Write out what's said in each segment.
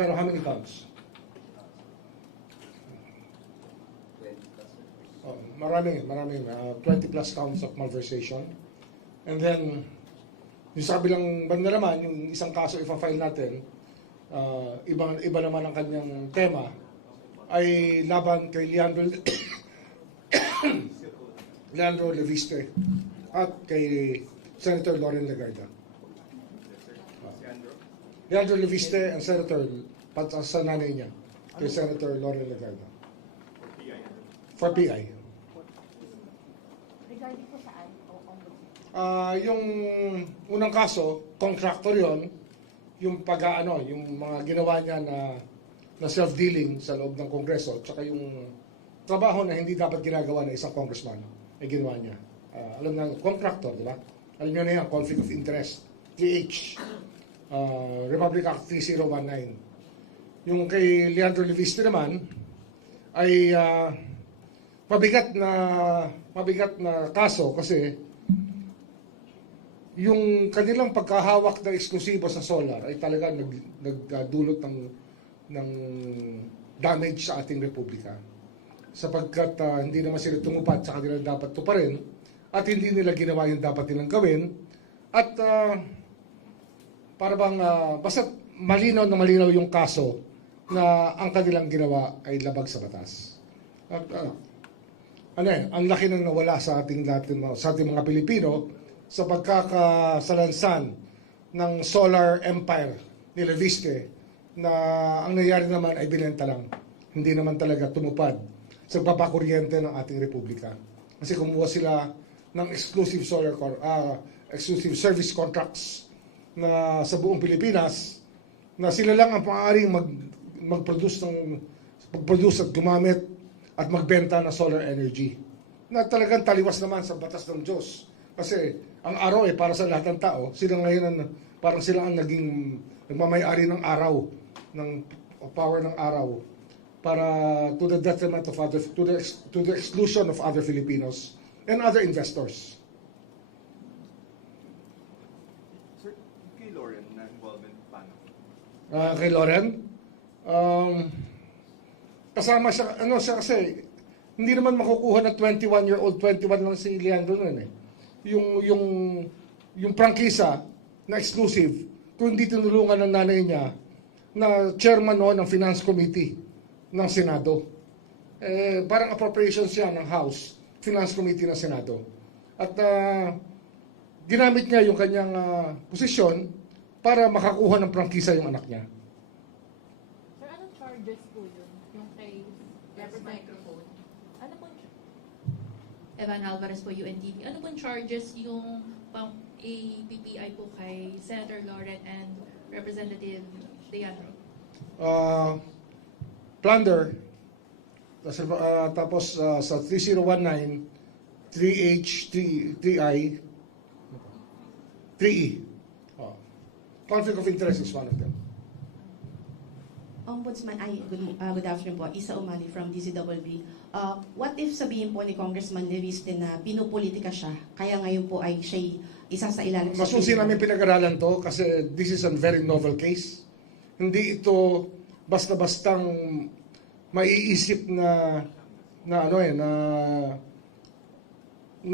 Pero how many counts? Oh, marami. 20 plus counts of malversation. And then, yung sa kabilang banda naman, yung isang kaso ipa-file natin, iba naman ang kanyang tema, ay laban kay Leandro Leviste at kay Senator Loren Legarda. Leandro Leviste ang Senator, sa nanay niya, kay Senator Loren Legarda. For PI. Regarding po saan? Yung unang kaso, contractor yon, yung yung mga ginawa niya na self-dealing sa loob ng Kongreso, tsaka yung trabaho na hindi dapat ginagawa ng isang congressman, ay ginawa niya. Alam na, contractor, di ba? Alam niyo na yan, conflict of interest, 3H, Republic Act 3019. Yung kay Leandro Leviste naman, ay mabigat na kaso kasi yung kanilang pagkahawak na eksklusibo sa solar ay talaga nagdulot ng damage sa ating republika. Sapagkat hindi naman sila tumupad sa kanilang dapat tuparin at hindi nila ginawa yung dapat nilang gawin at para bang basta malinaw na malinaw yung kaso na ang kanilang ginawa ay labag sa batas. At ang laki nang nawala sa ating mga Pilipino sa pagkakasalansan ng solar empire ni Leviste na ang nangyari naman ay binenta lang. Hindi naman talaga tumupad sa papakuryente ng ating republika. Kasi kumuha sila ng exclusive exclusive service contracts na sa buong Pilipinas na sila lang ang maaaring mag-produce at gumamit at magbenta ng solar energy. Na talagang taliwas naman sa batas ng Diyos. Kasi ang araw ay para sa lahat ng tao. Sila ngayon parang sila ang nagmamay-ari ng araw, ng power ng araw para to the detriment of to the exclusion of other Filipinos and other investors. Sir, kay Loren na involvement paano? Kay Loren, kasama siya kasi hindi naman makukuha na 21-year-old, 21 lang si Leandro nun eh. Yung prangkisa na exclusive, kung hindi tinulungan ng nanay niya na chairman ng Finance Committee ng Senado. Parang appropriations siya ng House, Finance Committee ng Senado. At ginamit niya yung kanyang posisyon para makakuha ng prangkisa yung anak niya. Sir, anong charges po yun? Yung kay Microphone. Ano po? Evan Alvarez po, UNTV. Ano pong charges yung PPI po kay Senator Loren and Representative Leandro? Plunder, tapos sa 3019, 3H, 3I, 3E. Conflict of interest is one of them. Ombudsman, good afternoon po. Isa Umali from DZWB. What if sabihin po ni Congressman Leviste na pinupolitika siya, kaya ngayon po ay siya isa sa ilalim sa... Masusi namin pinag-aralan to kasi this is a very novel case. Hindi ito basta-bastang maiisip na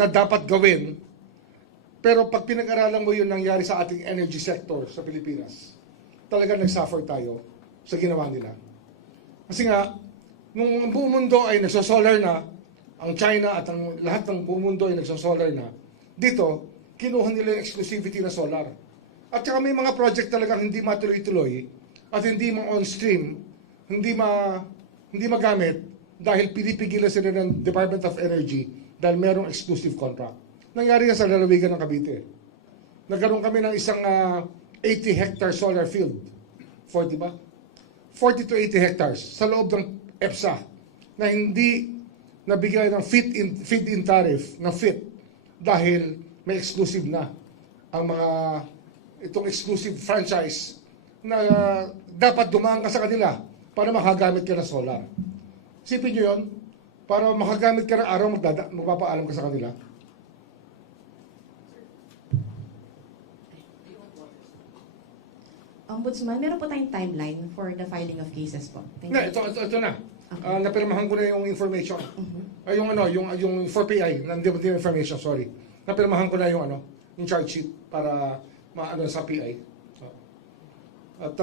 dapat gawin. Pero pag pinag-aralan mo yung nangyari sa ating energy sector sa Pilipinas, talaga nag-suffer tayo sa ginawa nila. Kasi nga, nung ang buong mundo ay nagsosolar na, ang China at ang lahat ng buong mundo ay nagsosolar na, dito, kinuha nila yung exclusivity na solar. At saka may mga project talagang hindi matuloy-tuloy at hindi ma-on-stream, hindi magamit dahil pinipigilan sila ng Department of Energy dahil merong exclusive contract. Nangyari yan sa lalawigan ng Cavite. Nagkaroon kami ng isang 80-hectare solar field. 40 ba? 40 to 80 hectares sa loob ng EPSA na hindi nabigay ng feed-in tariff na fit dahil may exclusive na ang itong exclusive franchise na dapat dumaan ka sa kanila para makagamit ka ng solar. Isipin nyo yun, para makagamit ka ng araw, magpapaalam ka sa kanila. Ombudsman, meron po tayong timeline for the filing of cases po. Thank Hindi, you. ito na. Okay. Napirmahan ko na yung information. Mhm. Ay, yung 4PI, hindi information, sorry. Napirmahan ko na yung charge sheet para maano sa PI. At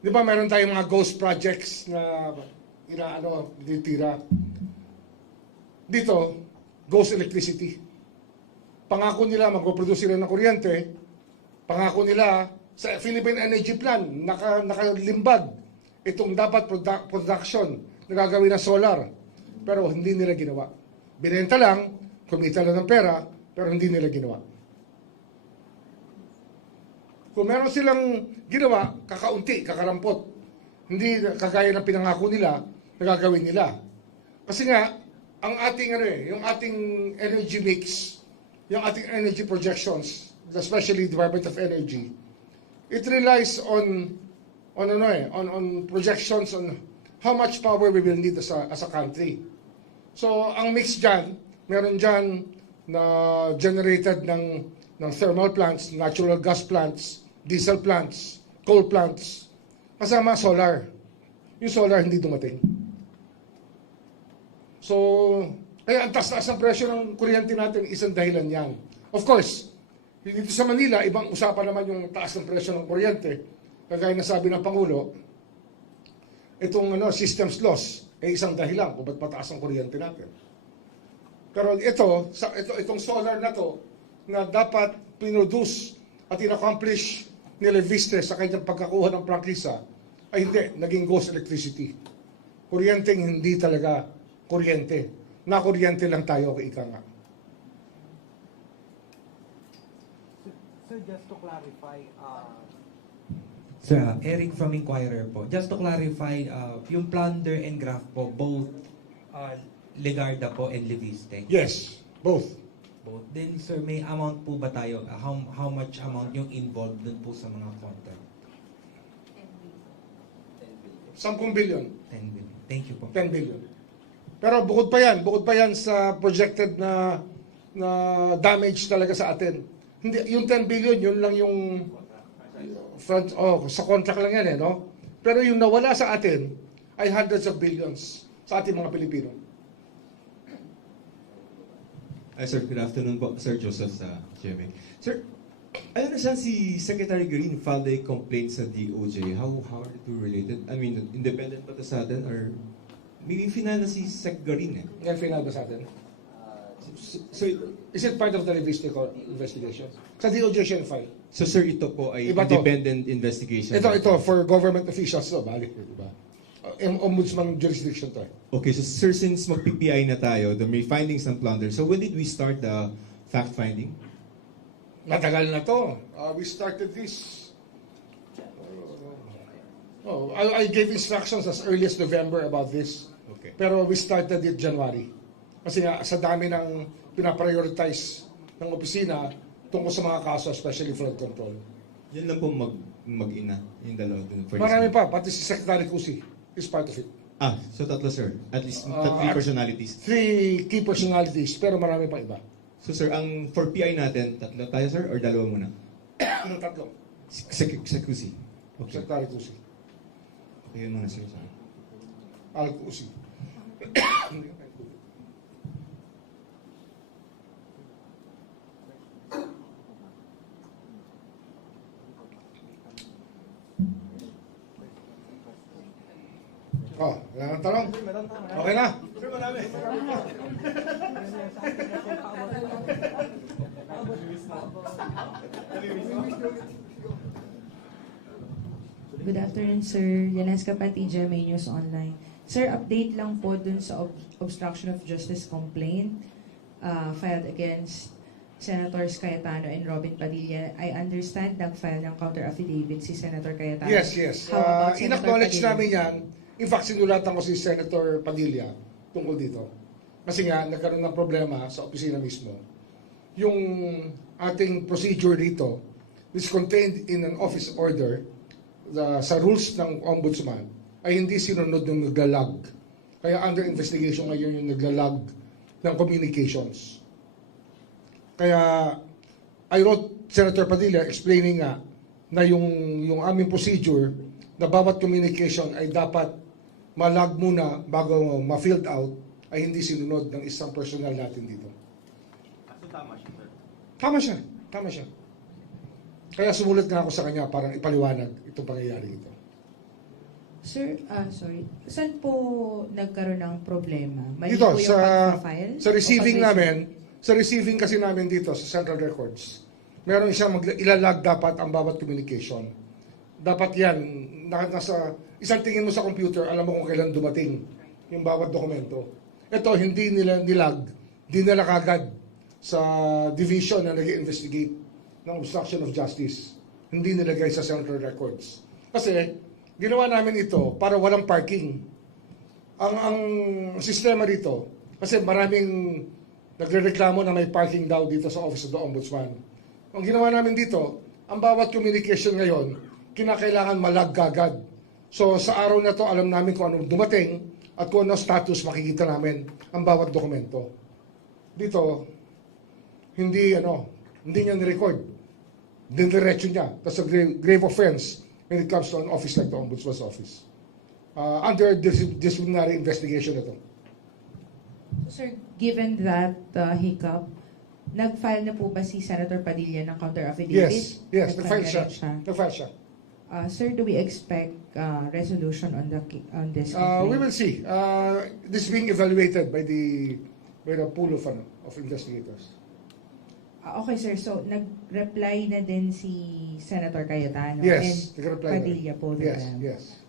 di ba meron tayong mga ghost projects na ditira. Dito, ghost electricity. Pangako nila magpo-produce sila ng kuryente. Pangako nila sa Philippine Energy Plan nakalimbag itong dapat production na gagawin ng solar. Pero hindi nila ginawa. Binenta lang, kumita lang ng pera, pero hindi nila ginawa. Kung meron silang ginawa, kakaunti, kakarampot. Hindi kagaya ng pinangako nila na gagawin nila. Kasi nga, ang ating yung ating energy mix, yung ating energy projections, especially Department of Energy, it relies on projections on how much power we will need as a country. So, ang mix dyan, meron dyan na generated ng thermal plants, natural gas plants, diesel plants, coal plants, kasama solar. Yung solar hindi dumating. So, kaya ang taas-taas ng presyo ng kuryente natin, isang dahilan yan. Of course, dito sa Manila, ibang usapan naman yung taas ng presyo ng kuryente. Kagaya na sabi ng Pangulo, itong systems loss ay isang dahilan kung ba't mataas ang kuryente natin. Pero itong solar na to, na dapat pinroduce at in-accomplish ni Leviste sa kanyang pagkakuha ng prangkisa, ay hindi, naging ghost electricity. Kuryenteng hindi talaga kuryente. Na kuryente lang tayo kay ika nga. Sir, just to clarify, Sir, Eric from Inquirer po. Just to clarify, yung plunder and graft po, both Legarda po and Leviste? Yes, both. Both. Then, sir, may amount po ba tayo? How much amount yung involved dun po sa mga content? 10 billion. 10 billion. Thank you po. 10 billion. Pero bukod pa yan sa projected na damage talaga sa atin. Hindi, yung 10 billion, yun lang yung sa contract lang yan no? Pero yung nawala sa atin ay hundreds of billions sa ating mga Pilipino. Sir, good afternoon po. Sir Joseph sa GMA. Sir, I understand si Secretary Green filed a complaint sa DOJ. How are the two related? I mean, independent ba ito sa atin? Or maybe final na si Sec Green Yan final ba sa atin? So, Is it part of the investigation? Sa DOJ siya file. so sir, ito po ay Iba to. independent investigation. Ito, for government officials to, balik, diba? Ombudsman jurisdiction to. Okay, so sir, since mag-PPI na tayo, the may findings ng plunder, so when did we start the fact-finding? Matagal na to. We started this. I gave instructions as early as November about this. Okay. Pero we started it January. Kasi nga, sa dami ng pinaprioritize ng opisina tungkol sa mga kaso, especially flood control. Yan lang po mag-ina, yung dalawa dun. for this Marami one. pa, pati si Secretary Cusi is part of it. So tatlo sir. At least Ah, three personalities. 3 key personalities, pero marami pa iba. So sir, ang for PI natin, tatlo tayo sir, or dalawa muna? Tatlo. Sekusi. Okay. Secretary Cusi. Okay, yun muna sir. Sorry. Al Cusi. Wala nang tanong? Okay na? Good afternoon, sir. Yaneska Pati, GMA News Online. Sir, update lang po dun sa obstruction of justice complaint filed against Senators Cayetano and Robin Padilla. I understand nag-file ng counter-affidavit si Senator Cayetano. Yes. How about Senator In-acknowledge Padilla? namin yan. In fact, sinulatan ko si Senator Padilla tungkol dito. Kasi nga, nagkaroon ng problema sa opisina mismo. Yung ating procedure dito is contained in an office order sa rules ng ombudsman ay hindi sinunod yung naglalag. Kaya under investigation ngayon yung naglalag ng communications. Kaya I wrote Senator Padilla explaining nga na yung aming procedure na bawat communication ay dapat malag muna bago ma-filled out ay hindi sinunod ng isang personnel natin dito. So tama siya, sir. Tama siya. Kaya sumulat nga ako sa kanya para ipaliwanag itong pangyayari ito. Sir, sorry. Saan po nagkaroon ng problema? Mali Dito, po yung pag-file? sa receiving O pag- namin, sa receiving kasi namin dito sa Central Records, meron siyang ilalag dapat ang bawat communication. Dapat yan, nasa isang tingin mo sa computer, alam mo kung kailan dumating yung bawat dokumento. Ito, hindi nila nilag, dinala kagad sa division na nag-investigate ng obstruction of justice. Hindi nilagay sa Central Records. Kasi, ginawa namin ito para walang parking. Ang sistema dito, kasi maraming nagrereklamo na may parking daw dito sa Office of the Ombudsman. Ang ginawa namin dito, ang bawat communication ngayon, kinakailangan malag kagad. So sa araw na to, alam namin kung anong dumating at kung anong status makikita namin ang bawat dokumento. Dito, hindi niya ni-record. Diniretso niya. That's a grave offense when it comes to an office like the Ombudsman's office. Under disciplinary investigation ito. Sir, given that hiccup, nag-file na po ba si Senator Padilla ng counter affidavit? Yes, nag-file siya. Nag-file siya. Sir, do we expect resolution on this We complaint? will see. This is being evaluated by the pool of investigators. Okay, sir. So, nag-reply na din si Senator Cayetano Yes, and nag-reply na rin. Padilla po to them. Yes.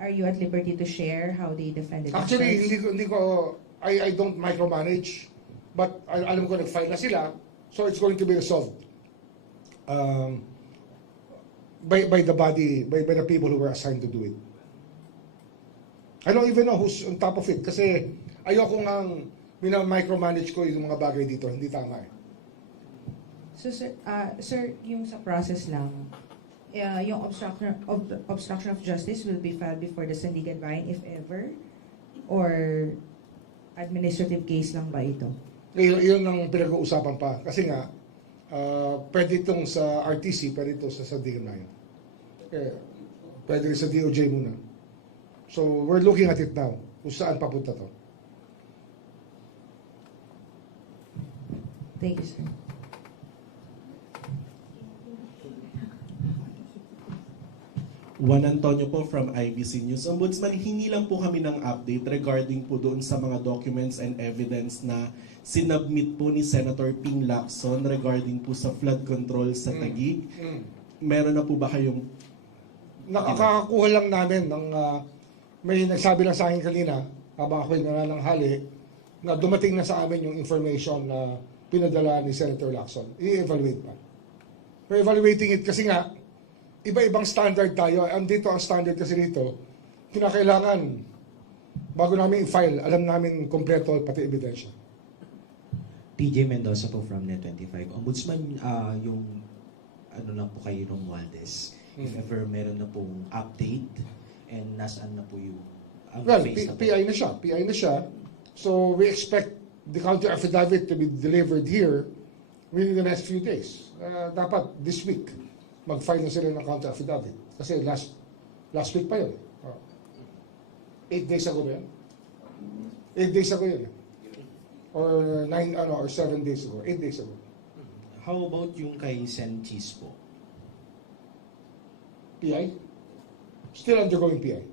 Are you at liberty to share how they defended Actually, themselves? I don't micromanage, but alam ko nag-file na sila, so it's going to be resolved by the body, by the people who were assigned to do it. I don't even know who's on top of it, kasi ayoko ngang micromanage ko yung mga bagay dito, hindi tama eh. So, sir, yung sa process lang, yung obstruction of justice will be filed before the Sandigan Bayan if ever? Or administrative case lang ba ito? Yun ang pinag-uusapan pa. Kasi nga, pwede itong sa RTC, pwede ito sa Sandigan Bayan. Pwede rin sa DOJ muna. So, we're looking at it now, kung saan papunta to. Thank you, sir. Juan Antonio po from IBC News. Ombudsman, hingi lang po kami ng update regarding po doon sa mga documents and evidence na sinubmit po ni Senator Ping Lacson regarding po sa flood control sa Taguig. Meron na po ba kayong... Nakakakuha lang namin ng... may nagsabi lang sa akin kanina, habang ako'y nanananghali, na dumating na sa amin yung information na pinadala ni Senator Lacson. I-evaluate pa. We're evaluating it kasi nga, iba-ibang standard tayo. Andito ang standard kasi dito, kinakailangan, bago namin i-file, alam namin kompleto pati ebidensya. TJ Mendoza po from Net25. Ombudsman, yung ano lang po kay Romualdez, if ever meron na pong update and nasaan na po yung Well, face na po. PI na siya. So we expect the counter affidavit to be delivered here within the next few days. Dapat this week, mag-file na sila ng counter affidavit. Kasi last week pa yun. 8 days ago ba yan? 8 days ago yun. Or 7 days ago. 8 days ago. How about yung kay Sen Cheese po? PI? Still undergoing PI.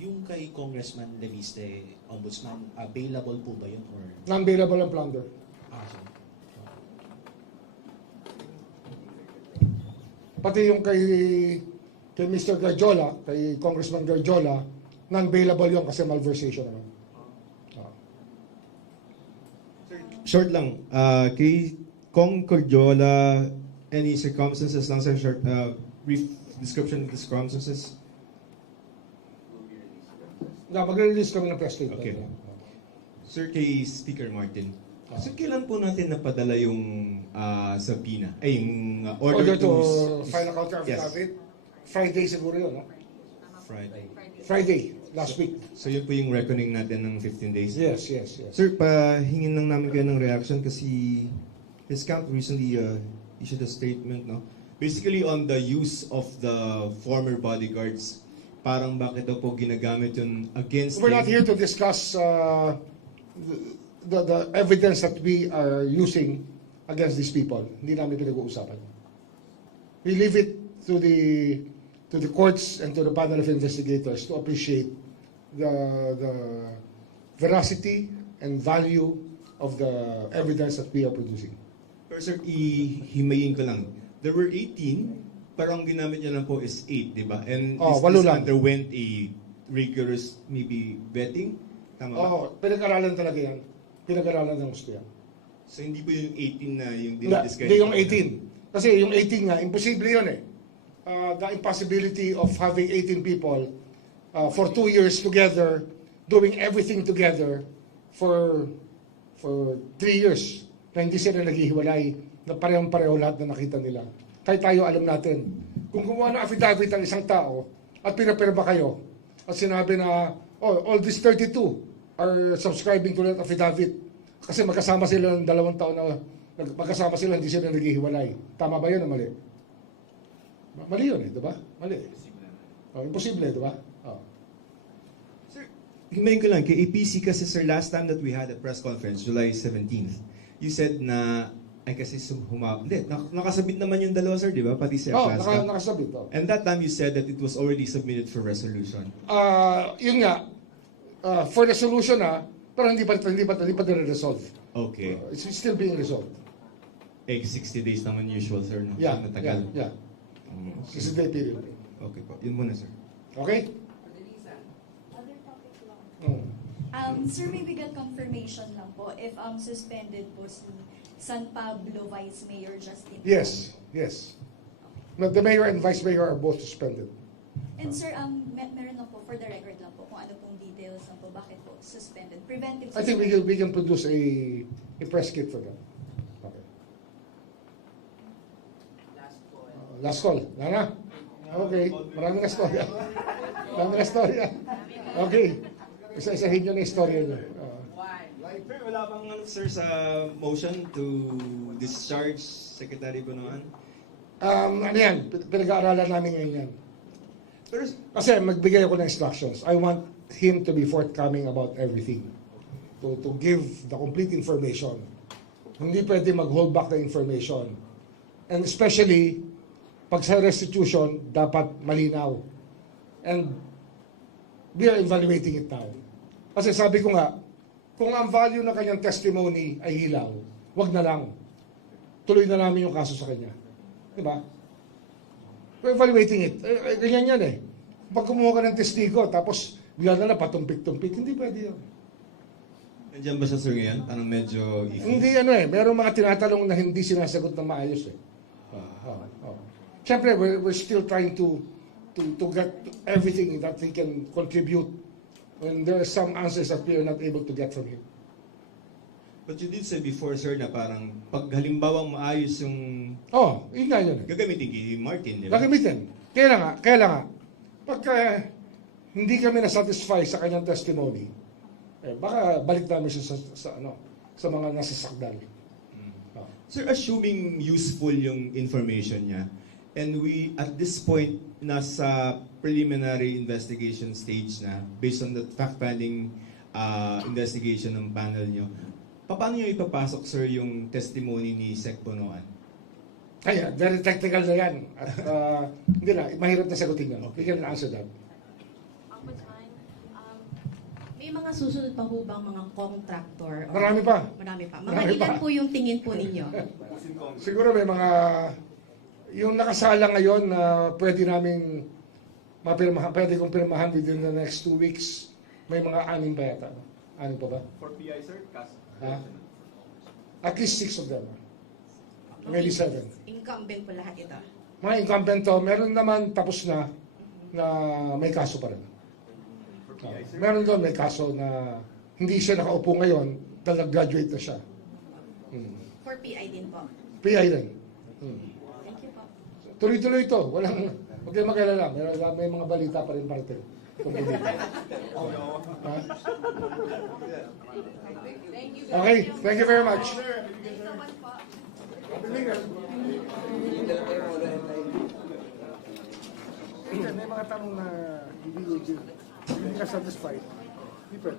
Yung kay Congressman Leviste, Ombudsman, available po ba yun? Or... Non-bailable ang plunder. sorry. Pati yung kay Mr. Garjola, kay Congressman Garjola, non-bailable yun kasi malversation naman. Short lang, kay Kong Cordiola, any circumstances lang sir, short, brief description of the circumstances? Magre-release kami ng press statement. Okay. Sir, kay Speaker Martin, sir, kailan po natin napadala yung subpoena? Ay, yung Order to to... file a counter affidavit? Friday siguro yun, no? Friday, last week. So yun po yung reckoning natin ng 15 days? Yes. Sir, pahingin lang namin kayo ng reaction kasi his camp recently issued a statement, no, basically on the use of the former bodyguards. Parang bakit daw po ginagamit yun against We're not him? here to discuss the evidence that we are using against these people. Hindi namin pinag-uusapan. We leave it to the courts and to the panel of investigators to appreciate the veracity and value of the evidence that we are producing. Pero sir, himayin ko lang. There were 18, pero ang ginamit niya lang po is 8, di ba? And walo this lang. underwent a rigorous, maybe, vetting? Tama ba? Pinag-aralan talaga yan. Pinag-aralan ng gusto yan. So hindi po yung 18 na yung Hindi yung 18. Kasi yung 18 nga, imposible yun eh. The impossibility of having 18 people for 2 years together, doing everything together for 3 years, na hindi sila naghihiwalay, na parehong-pareho lahat na nakita nila. Kahit tayo alam natin, kung gumawa ng affidavit ang isang tao, at pinapirma kayo, at sinabi na, all these 32 are subscribing to that affidavit, kasi magkasama sila ng 2 taon na, magkasama sila, hindi sila naghihiwalay. Tama ba yun o mali? Mali yun eh, di ba? Mali. Imposible, di ba? Sir, himayin ko lang, kay APC kasi sir, last time that we had a press conference, July 17th, you said na, ay kasi hindi, nakasabit naman yung dalawa sir, di ba? Pati si Aplaska. Nakasabit. And that time you said that it was already submitted for resolution. Yun nga, for resolution pero hindi pa nire-resolve. Okay. It's still being resolved. 60 days naman usual sir, no? Yeah, So, matagal. yeah. 60-day period. Okay po, yun muna sir. Okay? Other topic lang. Sir, may bigat confirmation lang po if suspended po si San Pablo Vice Mayor Justin. Yes. The mayor and vice mayor are both suspended. And sir, meron lang po, for the record lang po, kung ano pong details lang po, bakit po suspended? Preventive I think we can produce a press kit for them. Okay. Last call. Lana? Okay. Maraming na storya. Okay. Isa-isahin nyo na istorya nyo. Sir, wala bang sir sa motion to discharge Secretary Bunoan? Ano yan? Pinag-aaralan namin ngayon yan. Pero, Kasi magbigay ako ng instructions. I want him to be forthcoming about everything. To give the complete information. Hindi pwede mag-hold back the information. And especially, pag sa restitution, dapat malinaw. And we are evaluating it now. Kasi sabi ko nga, kung ang value ng kanyang testimony ay hilaw, wag na lang. Tuloy na namin yung kaso sa kanya. Diba? We're evaluating it. Ganyan yan eh. Pag kumuha ka ng testigo, tapos bigla na lang patumpik-tumpik, hindi pwede yun. nandiyan ba siya sir ngayon? Parang medyo iffy. Hindi merong mga tinatanong na hindi sinasagot na maayos eh. Siyempre, we're still trying to get everything that he can contribute when there are some answers that we are not able to get from him. But you did say before, sir, na parang pag halimbawang maayos yung Yun nga yun. gagamitin kay Martin, di ba? Gagamitin. Kaya nga, pagka hindi kami na-satisfy sa kanyang testimony, baka balik namin siya sa mga nasasakdal. Sir, assuming useful yung information niya, and we, at this point, nasa preliminary investigation stage na, based on the fact-finding investigation ng panel nyo, paano nyo ipapasok, sir, yung testimony ni Sec Bunoan? Kaya, very technical na yan. At hindi na, mahirap na sagutin yan. We can answer that. May mga susunod pa ho bang mga contractor? Marami pa. Marami pa. Mga Marami ilan pa. po yung tingin po ninyo? Siguro may mga, yung nakasala ngayon na pwede naming mapirmahan, pwede kong pirmahan within the next 2 weeks, may mga 6 pa yata. 6 pa ba? For PI, sir, cast. At least 6 of them. Maybe 7. Incumbent po lahat ito. Mga incumbent to, meron naman tapos na may kaso pa rin. Meron doon may kaso na hindi siya nakaupo ngayon dahil nag-graduate na siya. For PI din po. PI rin. Thank you po. Tuloy-tuloy ito. Huwag kayong mag-alala. May mga balita pa rin parating. Okay, thank you very much. May mga tanong na hindi ka satisfied. People.